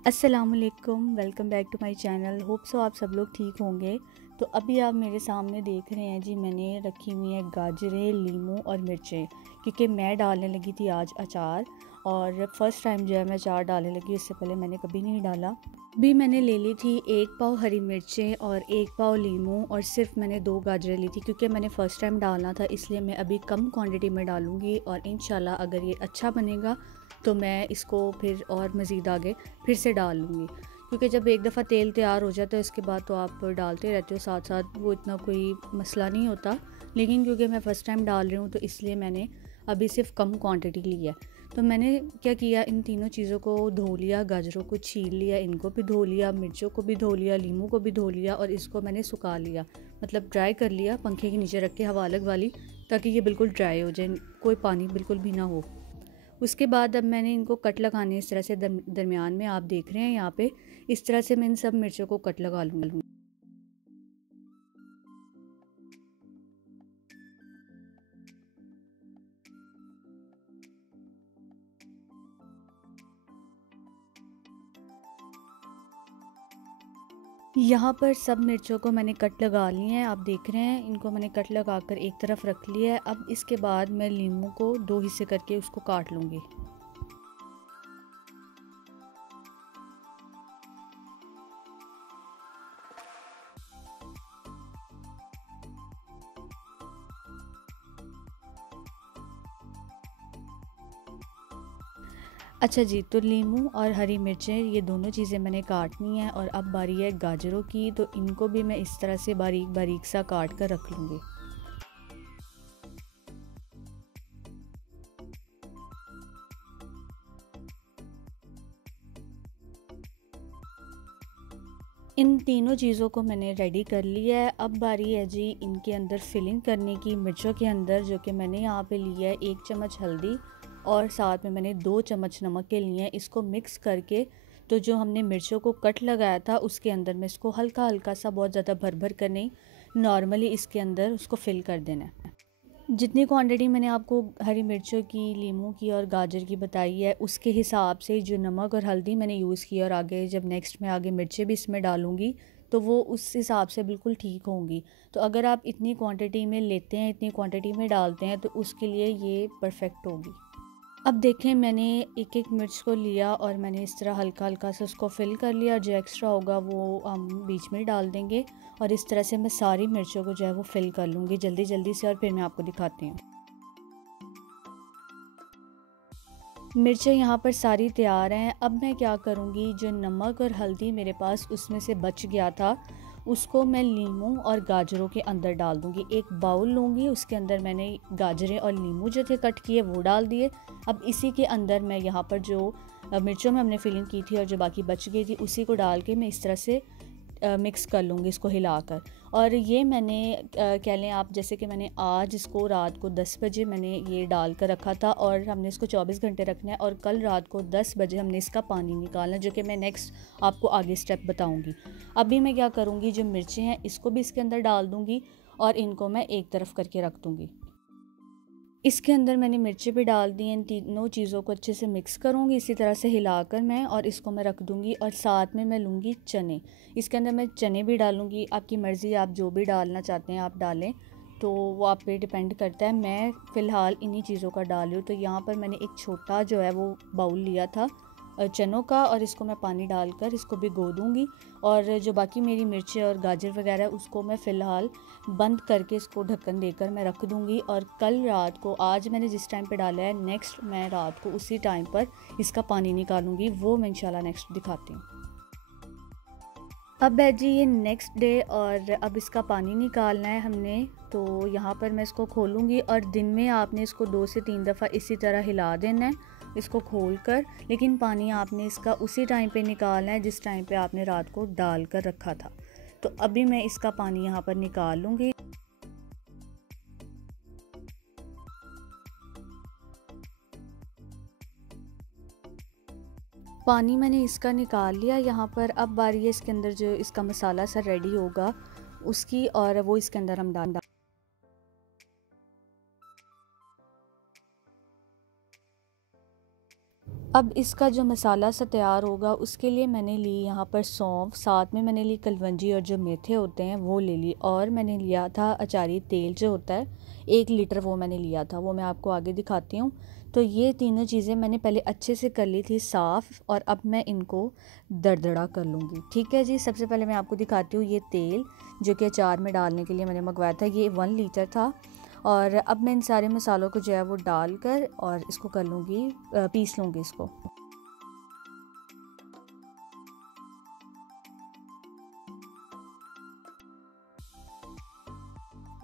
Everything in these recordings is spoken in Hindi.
अस्सलामुअलैकुम, welcome back to my channel. Hope so आप सब लोग ठीक होंगे। तो अभी आप मेरे सामने देख रहे हैं जी, मैंने रखी हुई है गाजरें, लीमू और मिर्चें, क्योंकि मैं डालने लगी थी आज अचार। और फ़र्स्ट टाइम जो है मैं अचार डालने लगी, इससे पहले मैंने कभी नहीं डाला। भी मैंने ले ली थी 1 पाव हरी मिर्चें और 1 पाव लीमू, और सिर्फ मैंने 2 गाजरें ली थी, क्योंकि मैंने फ़र्स्ट टाइम डालना था, इसलिए मैं अभी कम क्वांटिटी में डालूँगी। और इंशाल्लाह अगर ये अच्छा बनेगा तो मैं इसको फिर और मज़ीद आगे फिर से डाल लूँगी, क्योंकि जब एक दफ़ा तेल तैयार हो जाता है उसके बाद तो आप डालते रहते हो साथ साथ, वो इतना कोई मसला नहीं होता। लेकिन क्योंकि मैं फ़र्स्ट टाइम डाल रही हूँ तो इसलिए मैंने अभी सिर्फ कम क्वांटिटी ली है। तो मैंने क्या किया, इन तीनों चीज़ों को धो लिया, गाजरों को छील लिया, इनको भी धो लिया, मिर्चों को भी धो लिया, लीमू को भी धो लिया, और इसको मैंने सुखा लिया, मतलब ड्राई कर लिया पंखे के नीचे रख के हवा अलग वाली, ताकि ये बिल्कुल ड्राई हो जाए, कोई पानी बिल्कुल भी ना हो। उसके बाद अब मैंने इनको कट लगाने इस तरह से दरमियान में, आप देख रहे हैं यहाँ पे, इस तरह से मैं इन सब मिर्चों को कट लगा लूँगी। यहाँ पर सब मिर्चों को मैंने कट लगा लिए हैं, आप देख रहे हैं, इनको मैंने कट लगा कर एक तरफ रख लिया है। अब इसके बाद मैं लीमू को 2 हिस्से करके उसको काट लूँगी। अच्छा जी, तो लीमू और हरी मिर्चें ये दोनों चीज़ें मैंने काटनी है, और अब बारी है गाजरों की, तो इनको भी मैं इस तरह से बारीक बारीक सा काट कर रख लूँगी। इन तीनों चीज़ों को मैंने रेडी कर लिया है। अब बारी है जी इनके अंदर फिलिंग करने की, मिर्चों के अंदर, जो कि मैंने यहाँ पे लिया है 1 चम्मच हल्दी, और साथ में मैंने 2 चम्मच नमक के लिए हैं। इसको मिक्स करके, तो जो हमने मिर्चों को कट लगाया था उसके अंदर मैं इसको हल्का हल्का सा, बहुत ज़्यादा भर भर कर नहीं, नॉर्मली इसके अंदर उसको फिल कर देना है। जितनी क्वांटिटी मैंने आपको हरी मिर्चों की, लीमू की और गाजर की बताई है, उसके हिसाब से जो नमक और हल्दी मैंने यूज़ किया, और आगे जब नेक्स्ट मैं आगे मिर्चें भी इसमें डालूँगी तो वो उस हिसाब से बिल्कुल ठीक होंगी। तो अगर आप इतनी क्वांटिटी में लेते हैं, इतनी क्वांटिटी में डालते हैं, तो उसके लिए ये परफेक्ट होगी। अब देखें, मैंने एक एक मिर्च को लिया और मैंने इस तरह हल्का हल्का से उसको फिल कर लिया, और जो एक्स्ट्रा होगा वो हम बीच में डाल देंगे। और इस तरह से मैं सारी मिर्चों को जो है वो फिल कर लूँगी जल्दी जल्दी से, और फिर मैं आपको दिखाती हूँ। मिर्चें यहाँ पर सारी तैयार हैं। अब मैं क्या करूँगी, जो नमक और हल्दी मेरे पास उसमें से बच गया था, उसको मैं लीमू और गाजरों के अंदर डाल दूँगी। एक बाउल लूँगी, उसके अंदर मैंने गाजरें और लीमू जो थे कट किए वो डाल दिए। अब इसी के अंदर मैं यहाँ पर जो मिर्चों में हमने फिलिंग की थी और जो बाकी बच गई थी, उसी को डाल के मैं इस तरह से मिक्स कर लूँगी इसको हिलाकर। और ये मैंने कह लें आप, जैसे कि मैंने आज इसको रात को 10 बजे मैंने ये डाल कर रखा था, और हमने इसको 24 घंटे रखना है, और कल रात को 10 बजे हमने इसका पानी निकालना है, जो कि मैं नेक्स्ट आपको आगे स्टेप बताऊंगी। अभी मैं क्या करूँगी, जो मिर्चें हैं इसको भी इसके अंदर डाल दूँगी, और इनको मैं एक तरफ करके रख दूँगी। इसके अंदर मैंने मिर्ची भी डाल दी हैं। इन तीनों चीज़ों को अच्छे से मिक्स करूँगी इसी तरह से हिलाकर मैं, और इसको मैं रख दूँगी। और साथ में मैं लूँगी चने, इसके अंदर मैं चने भी डालूँगी। आपकी मर्ज़ी, आप जो भी डालना चाहते हैं आप डालें, तो वो आप पे डिपेंड करता है। मैं फ़िलहाल इन्हीं चीज़ों का डाल रही हूँ। तो यहाँ पर मैंने एक छोटा जो है वो बाउल लिया था चनों का, और इसको मैं पानी डालकर इसको भिगो दूँगी। और जो बाकी मेरी मिर्ची और गाजर वगैरह उसको मैं फ़िलहाल बंद करके इसको ढक्कन देकर मैं रख दूँगी। और कल रात को, आज मैंने जिस टाइम पे डाला है, नेक्स्ट मैं रात को उसी टाइम पर इसका पानी निकालूँगी, वो मैं इंशाल्लाह नेक्स्ट दिखाती हूँ। अब है जी ये नेक्स्ट डे, और अब इसका पानी निकालना है हमने। तो यहाँ पर मैं इसको खोलूँगी, और दिन में आपने इसको 2 से 3 दफ़ा इसी तरह हिला देना है इसको खोल कर। लेकिन पानी आपने इसका उसी टाइम पे निकालना है जिस टाइम पे आपने रात को डाल कर रखा था। तो अभी मैं इसका पानी यहाँ पर निकाल लूँगी। पानी मैंने इसका निकाल लिया यहाँ पर। अब बारी है इसके अंदर जो इसका मसाला सा रेडी होगा उसकी, और वो इसके अंदर हम डाल। अब इसका जो मसाला सा तैयार होगा उसके लिए मैंने ली यहाँ पर सौंफ, साथ में मैंने ली कलवंजी और जो मेथे होते हैं वो ले ली, और मैंने लिया था अचारी तेल जो होता है 1 लीटर, वो मैंने लिया था, वो मैं आपको आगे दिखाती हूँ। तो ये तीनों चीज़ें मैंने पहले अच्छे से कर ली थी साफ़, और अब मैं इनको दरदरा कर लूँगी। ठीक है जी, सबसे पहले मैं आपको दिखाती हूँ ये तेल जो कि अचार में डालने के लिए मैंने मंगवाया था, ये 1 लीटर था। और अब मैं इन सारे मसालों को जो है वो डालकर और इसको कर लूँगी, पीस लूँगी इसको।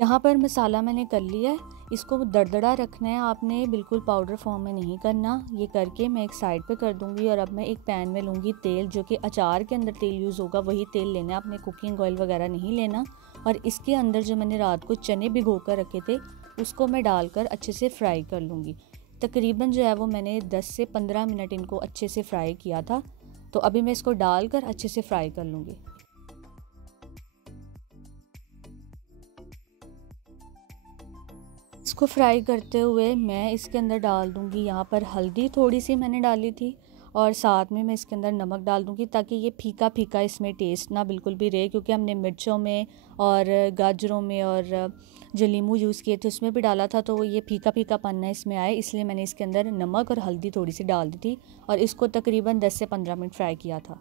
यहाँ पर मसाला मैंने कर लिया है, इसको दरदरा रखना है आपने, बिल्कुल पाउडर फॉर्म में नहीं करना। ये करके मैं एक साइड पे कर दूँगी, और अब मैं एक पैन में लूँगी तेल, जो कि अचार के अंदर तेल यूज़ होगा वही तेल लेना है, आपने कुकिंग ऑयल वगैरह नहीं लेना। और इसके अंदर जो मैंने रात को चने भिगो कर रखे थे उसको मैं डालकर अच्छे से फ्राई कर लूँगी। तकरीबन जो है वो मैंने 10 से 15 मिनट इनको अच्छे से फ्राई किया था। तो अभी मैं इसको डालकर अच्छे से फ्राई कर लूँगी। इसको फ्राई करते हुए मैं इसके अंदर डाल दूँगी, यहाँ पर हल्दी थोड़ी सी मैंने डाली थी, और साथ में मैं इसके अंदर नमक डाल दूँगी, ताकि ये फीका फीका इसमें टेस्ट ना बिल्कुल भी रहे, क्योंकि हमने मिर्चों में और गाजरों में और जो नींबू यूज़ किए थे उसमें भी डाला था, तो ये फीका फीका पन्ना इसमें आए, इसलिए मैंने इसके अंदर नमक और हल्दी थोड़ी सी डाल दी थी, और इसको तकरीबन 10 से 15 मिनट फ्राई किया था।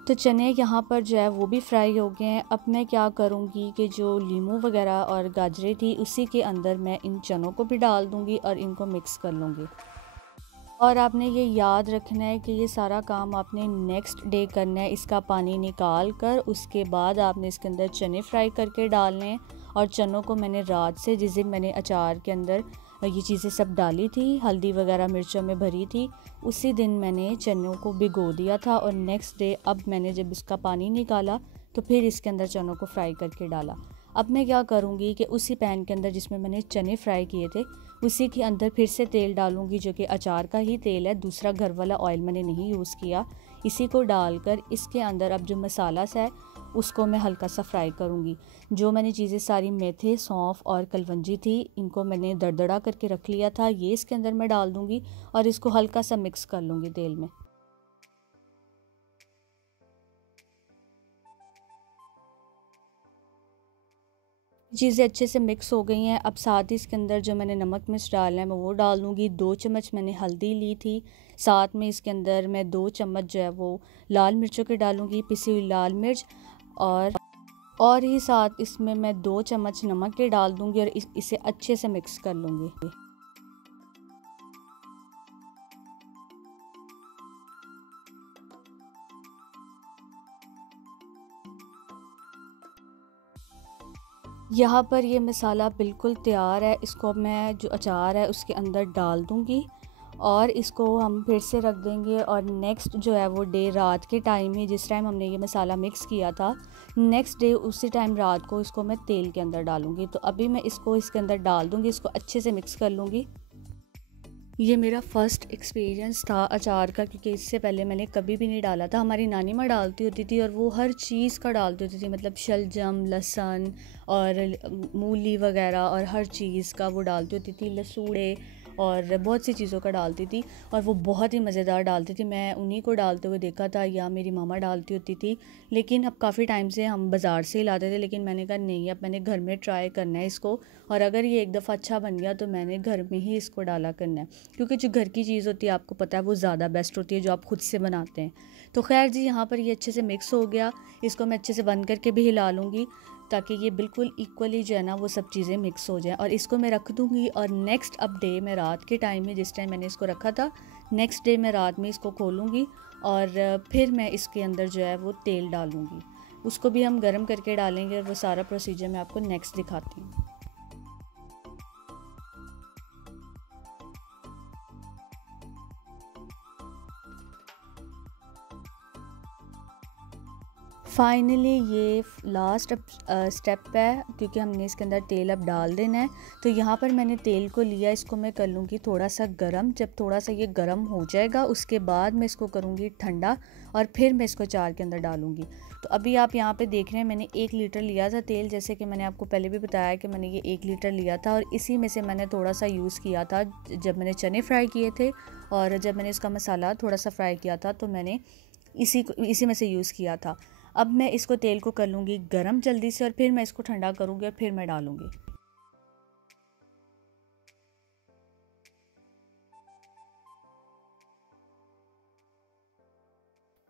तो चने यहाँ पर जो है वो भी फ्राई हो गए हैं। अब मैं क्या करूँगी कि जो लीमू वगैरह और गाजरें थी उसी के अंदर मैं इन चनों को भी डाल दूँगी और इनको मिक्स कर लूँगी। और आपने ये याद रखना है कि ये सारा काम आपने नेक्स्ट डे करना है, इसका पानी निकाल कर उसके बाद आपने इसके अंदर चने फ्राई करके डालने हैं। और चनों को मैंने रात से, जिस दिन मैंने अचार के अंदर ये चीज़ें सब डाली थी, हल्दी वगैरह मिर्चों में भरी थी, उसी दिन मैंने चनों को भिगो दिया था, और नेक्स्ट डे अब मैंने जब इसका पानी निकाला तो फिर इसके अंदर चनों को फ्राई करके डाला। अब मैं क्या करूँगी कि उसी पैन के अंदर जिसमें मैंने चने फ्राई किए थे उसी के अंदर फिर से तेल डालूँगी, जो कि अचार का ही तेल है, दूसरा घर वाला ऑयल मैंने नहीं यूज़ किया। इसी को डालकर इसके अंदर अब जो मसाला सा है उसको मैं हल्का सा फ्राई करूँगी। जो मैंने चीज़ें सारी मेथे, सौंफ और कलवंजी थी इनको मैंने दरदरा करके रख लिया था, ये इसके अंदर मैं डाल दूँगी और इसको हल्का सा मिक्स कर लूँगी तेल में। चीज़ें अच्छे से मिक्स हो गई हैं। अब साथ ही इसके अंदर जो मैंने नमक मिर्च डाला है मैं वो डाल दूँगी। 2 चम्मच मैंने हल्दी ली थी, साथ में इसके अंदर मैं 2 चम्मच जो है वो लाल मिर्चों के डालूँगी, पिसी हुई लाल मिर्च। और और ही साथ इसमें मैं 2 चम्मच नमक के डाल दूँगी, और इसे अच्छे से मिक्स कर लूँगी। यहाँ पर ये मसाला बिल्कुल तैयार है, इसको मैं जो अचार है उसके अंदर डाल दूँगी, और इसको हम फिर से रख देंगे। और नेक्स्ट जो है वो डे रात के टाइम ही, जिस टाइम हमने ये मसाला मिक्स किया था, नेक्स्ट डे उसी टाइम रात को इसको मैं तेल के अंदर डालूँगी। तो अभी मैं इसको इसके अंदर डाल दूँगी, इसको अच्छे से मिक्स कर लूँगी। ये मेरा फ़र्स्ट एक्सपीरियंस था अचार का, क्योंकि इससे पहले मैंने कभी भी नहीं डाला था। हमारी नानी माँ डालती होती थी और वो हर चीज़ का डालती होती थी, मतलब शलजम, लहसुन और मूली वगैरह, और हर चीज़ का वो डालती होती थी, लसूड़े और बहुत सी चीज़ों का डालती थी, और वो बहुत ही मज़ेदार डालती थी। मैं उन्हीं को डालते हुए देखा था, या मेरी मामा डालती होती थी। लेकिन अब काफ़ी टाइम से हम बाज़ार से ही लाते थे, लेकिन मैंने कहा नहीं, अब मैंने घर में ट्राई करना है इसको, और अगर ये एक दफ़ा अच्छा बन गया तो मैंने घर में ही इसको डाला करना है, क्योंकि जो घर की चीज़ होती है आपको पता है वो ज़्यादा बेस्ट होती है, जो आप खुद से बनाते हैं। तो खैर जी, यहाँ पर ये अच्छे से मिक्स हो गया, इसको मैं अच्छे से बंद करके भी हिला लूँगी, ताकि ये बिल्कुल इक्वली जो है ना वो सब चीज़ें मिक्स हो जाएं। और इसको मैं रख दूँगी, और नेक्स्ट अब डे मैं रात के टाइम में, जिस टाइम मैंने इसको रखा था, नेक्स्ट डे मैं रात में इसको खोलूँगी, और फिर मैं इसके अंदर जो है वो तेल डालूँगी। उसको भी हम गर्म करके डालेंगे, और वो सारा प्रोसीजर मैं आपको नेक्स्ट दिखाती हूँ। फाइनली ये लास्ट स्टेप है, क्योंकि हमने इसके अंदर तेल अब डाल देना है। तो यहाँ पर मैंने तेल को लिया, इसको मैं कर लूँगी थोड़ा सा गरम। जब थोड़ा सा ये गरम हो जाएगा उसके बाद मैं इसको करूँगी ठंडा और फिर मैं इसको अचार के अंदर डालूँगी। तो अभी आप यहाँ पे देख रहे हैं मैंने 1 लीटर लिया था तेल, जैसे कि मैंने आपको पहले भी बताया कि मैंने ये 1 लीटर लिया था और इसी में से मैंने थोड़ा सा यूज़ किया था जब मैंने चने फ्राई किए थे, और जब मैंने इसका मसाला थोड़ा सा फ्राई किया था तो मैंने इसी में से यूज़ किया था। अब मैं इसको तेल को कर लूँगी गरम जल्दी से और फिर मैं इसको ठंडा करूँगी और फिर मैं डालूँगी।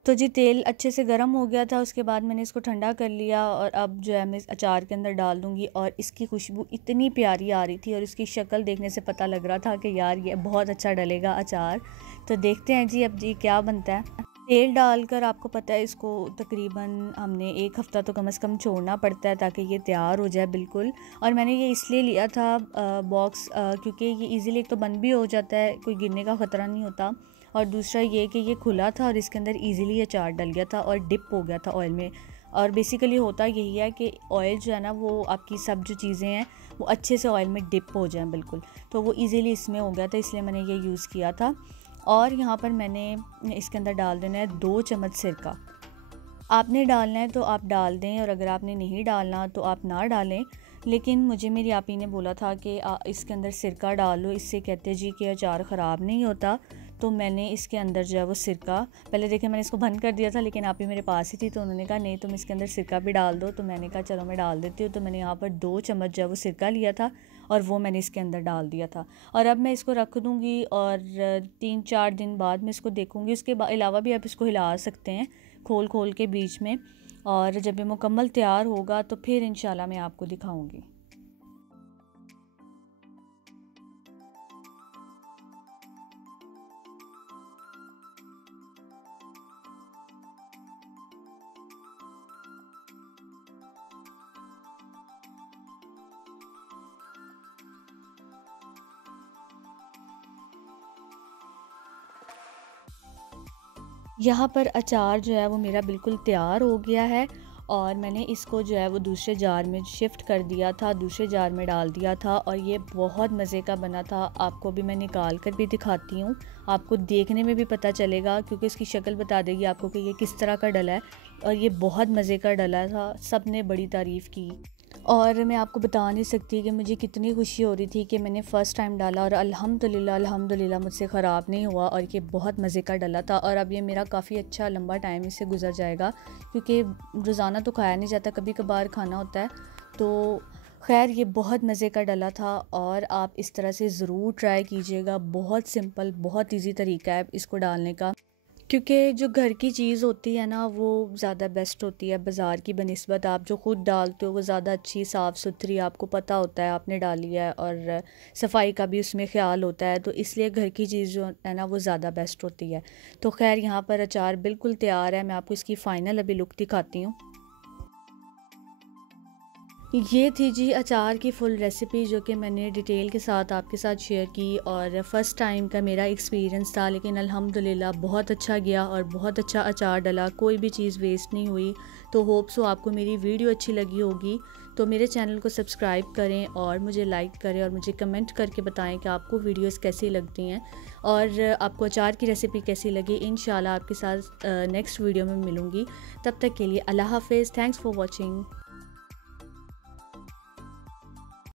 तो जी तेल अच्छे से गर्म हो गया था, उसके बाद मैंने इसको ठंडा कर लिया और अब जो है मैं इस अचार के अंदर डाल दूँगी। और इसकी खुशबू इतनी प्यारी आ रही थी और इसकी शक्ल देखने से पता लग रहा था कि यार ये बहुत अच्छा डलेगा अचार। तो देखते हैं जी अब जी क्या बनता है। तेल डालकर आपको पता है इसको तकरीबन हमने 1 हफ़्ता तो कम से कम छोड़ना पड़ता है ताकि ये तैयार हो जाए बिल्कुल। और मैंने ये इसलिए लिया था बॉक्स, क्योंकि ये इजीली एक तो बंद भी हो जाता है, कोई गिरने का ख़तरा नहीं होता, और दूसरा ये कि ये खुला था और इसके अंदर इजीली अचार डल गया था और डिप हो गया था ऑयल में। और बेसिकली होता यही है कि ऑयल जो है ना वो आपकी सब जो चीज़ें हैं वो अच्छे से ऑयल में डिप हो जाएं बिल्कुल, तो वो इजीली इसमें हो गया था, इसलिए मैंने ये यूज़ किया था। और यहाँ पर मैंने इसके अंदर डाल देना है 2 चम्मच सिरका। आपने डालना है तो आप डाल दें और अगर आपने नहीं डालना तो आप ना डालें। लेकिन मुझे मेरी आपी ने बोला था कि इसके अंदर सिरका डाल लो, इससे कहते जी कि अचार ख़राब नहीं होता। तो मैंने इसके अंदर जो है वो सिरका, पहले देखिए मैंने इसको बंद कर दिया था लेकिन आपी मेरे पास ही थी तो उन्होंने कहा नहीं तुम इसके अंदर सिरका भी डाल दो, तो मैंने कहा चलो मैं डाल देती हूँ। तो मैंने यहाँ पर 2 चम्मच जो है वो सिरका लिया था और वो मैंने इसके अंदर डाल दिया था। और अब मैं इसको रख दूँगी और 3-4 दिन बाद मैं इसको देखूँगी। उसके अलावा भी आप इसको हिला सकते हैं खोल खोल के बीच में, और जब ये मुकम्मल तैयार होगा तो फिर इंशाल्लाह मैं आपको दिखाऊंगी। यहाँ पर अचार जो है वो मेरा बिल्कुल तैयार हो गया है और मैंने इसको जो है वो दूसरे जार में शिफ्ट कर दिया था, दूसरे जार में डाल दिया था और ये बहुत मज़े का बना था। आपको भी मैं निकाल कर भी दिखाती हूँ, आपको देखने में भी पता चलेगा क्योंकि इसकी शक्ल बता देगी आपको कि ये किस तरह का डला है। और ये बहुत मज़े का डला था, सब ने बड़ी तारीफ़ की और मैं आपको बता नहीं सकती कि मुझे कितनी खुशी हो रही थी कि मैंने फ़र्स्ट टाइम डाला और अल्हम्दुलिल्लाह मुझसे ख़राब नहीं हुआ और ये बहुत मज़े का डला था। और अब ये मेरा काफ़ी अच्छा लंबा टाइम इससे गुजर जाएगा क्योंकि रोज़ाना तो खाया नहीं जाता, कभी कभार खाना होता है। तो खैर ये बहुत मज़े का डला था और आप इस तरह से ज़रूर ट्राई कीजिएगा। बहुत सिंपल, बहुत ईजी तरीका है इसको डालने का, क्योंकि जो घर की चीज़ होती है ना वो ज़्यादा बेस्ट होती है बाज़ार की बनिस्बत। आप जो ख़ुद डालते हो वो ज़्यादा अच्छी साफ़ सुथरी आपको पता होता है आपने डाली है और सफाई का भी उसमें ख्याल होता है, तो इसलिए घर की चीज़ जो है ना वो ज़्यादा बेस्ट होती है। तो खैर यहाँ पर अचार बिल्कुल तैयार है, मैं आपको इसकी फ़ाइनल अभी लुक दिखाती हूँ। ये थी जी अचार की फुल रेसिपी जो कि मैंने डिटेल के साथ आपके साथ शेयर की और फ़र्स्ट टाइम का मेरा एक्सपीरियंस था, लेकिन अल्हम्दुलिल्लाह बहुत अच्छा गया और बहुत अच्छा अचार डला, कोई भी चीज़ वेस्ट नहीं हुई। तो होप सो आपको मेरी वीडियो अच्छी लगी होगी, तो मेरे चैनल को सब्सक्राइब करें और मुझे लाइक करें और मुझे कमेंट करके बताएं कि आपको वीडियोस कैसी लगती हैं और आपको अचार की रेसिपी कैसी लगी। इंशाल्लाह आपके साथ नेक्स्ट वीडियो में मिलूँगी, तब तक के लिए अल्लाह हाफ़िज़। Thanks for watching.